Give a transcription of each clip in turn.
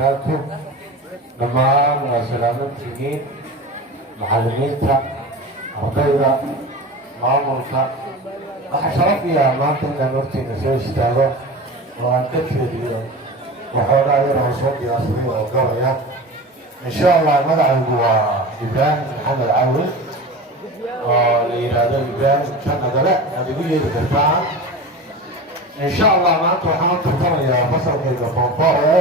وبركاته. دمان وسلامتين معلمينتا ardayda maamulka waxaa sharaf iya maanta inaan waqtiina soo istaago oo aan ka jeediyo waxoogaa yar oo soo diyaarsaday oo galaya insha allah magacaygu waa ibraahim maxamed cawil oo la yidhaahdo ibraahim janagale aad igu yeeri kartaan insha allah maanta waxaan u tartamayaa fasalkayga foonfoore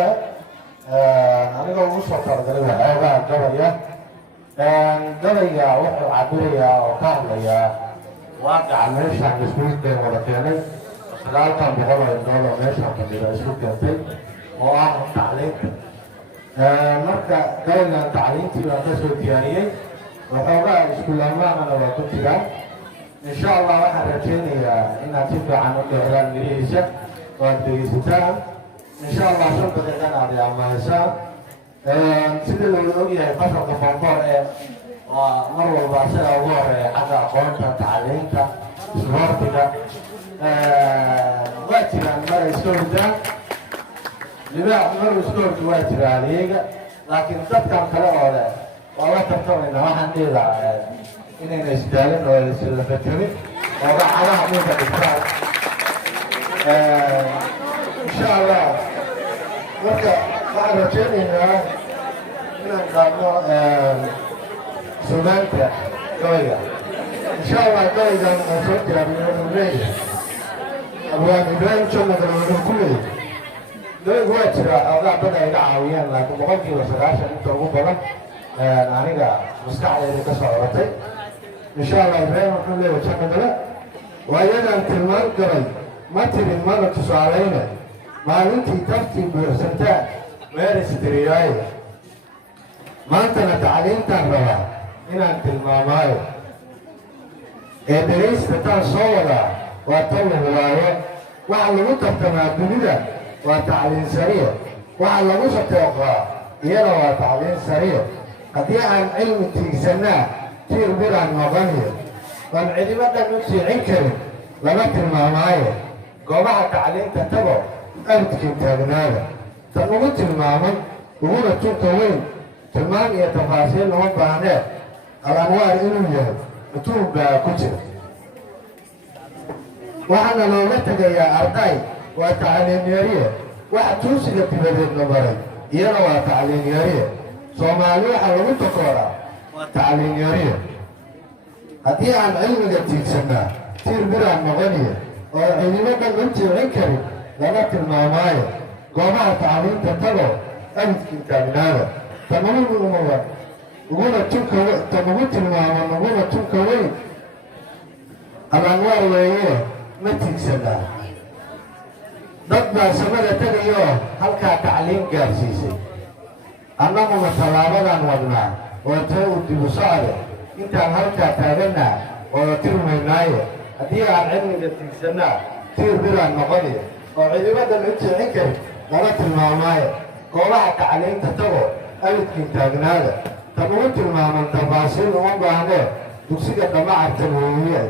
anigoo ugu soo talagalay waxoogaa galaya gabayga wuxuu cabirayaa oo ka hadlayaa waaqaca meeshaan iskuulkeen wada keenay 900 oo indhood oo meeshaan fadhida isku keentay oo ah tacliinta marka gabaygan tacliintii baan ka soo diyaariyey waxoogaa iskuulaamaanana waa ku jiraan insha allah waxaan rajaynayaa inaad si fiican u dheeraan mirihiisa oo aad dhegeysataan insha allah 5 daqiiqana aad amahaysaan sida loola ogyahay fasalka foonfoor ee waa mar walba isaga ugu horeeya xagga aqoonta tacliinta isboortiga waa jiraan mar iska hordaan libaax mar iska horta waa jira adeega laakiin dadkan kale oo leh waa la tartamaynaa waxaan dhihi lahaa inayna isdaalin oo isla fakarin oo gacanaha dhulka dhigtaan insha allah marka waxaan rajaynaynaa inaan qaadno suugaanta gabayga insha allah gabaygan oo soo diyaariyo wuxuu leeyahay abwaan ibraahim janagale wuxuu ku leeyahay gabaygu waa jira xoogaa dad ay iga caawiyaan laakiin 90% inta ugu badan aniga maskaxdayda ka soo oratay insha allah ibraahim wuxuu leeyahay janagale waa iyadaan tilmaan galay ma tirin mana tusaaleyne maalintii taftii buuxsantaa meeristiriyaayo maantana tacliintaan rabaa inaan tilmaamaayo ee dhegaystataan soo wadaa waa tan la hubaayo waxa lagu tartamaa dunida waa tacliin sariyo waxa lagu sateeqaa iyana waa tacliin sariyo haddii aan cilmi tiigsannaa tiir biraan noqoniyo waan cidimo dhan u siicin karin lama tilmaamaayo goobaha tacliinta tago abadkii taagnaada tan ugu tilmaaman uguna tunka weyn tilmaan iyo tafaasiil uma baahnee al-anwaar inuu yahay utuub baa ku jira waxaana looga tegayaa arday waa tacliin yariye waxa tuusiga dibadeedna baray iyana waa tacliin yariye soomaali waxa lagu takooraa waa tacliin yariye haddii aan cilmiga tiigsannaa tiir biraan noqoniyo oo cidimo dhan u tiicin karin lama tilmaamaayo goobaha tacliinta tago abadkii taagnaada tanagu tilmaaman uguna tunka weyn al-anwaar weeye ma tiigsannaa dad baa samada tegayoo halkaa tacliin gaarsiisay annaguna tallaabadaan wadnaa oo tee u dibu socde intaan halkaa taagannaa oo tirmaynaayo haddii aan cilmiga tiigsannaa tiir biraan noqoniyo oo cidimadan u tiicin karin lama tilmaamaayo goobaha tacliinta tago abadkii taagnaada tan ugu tilmaaman tafaasiil uma baahnee dugsiga dhammacarta weeye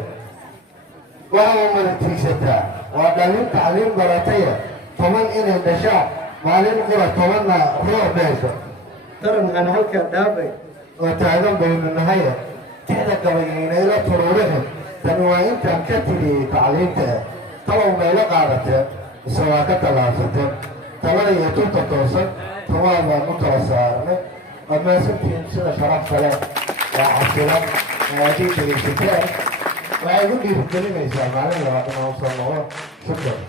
waxa umada tiigsataa waa dhalin tacliin barataya 10 inay dhashaan maalin qura 10na ruux dhayso taran aan halkaa dhaafay oo taagan baynu nahaya tixda gabayaynayla turuurahin tani waa intaan ka tiriyey tacliinta talow mayla qaadateen mise waa ka tallaabsateen talada iyo tunta toosan tawaad baan u kala saarnay waad maasantihiin sida sharaf kale waa xasilan haddii dhegaysataan waxay igu dhiirigelinaysaa maalin labaad inaan usoo noqo shukran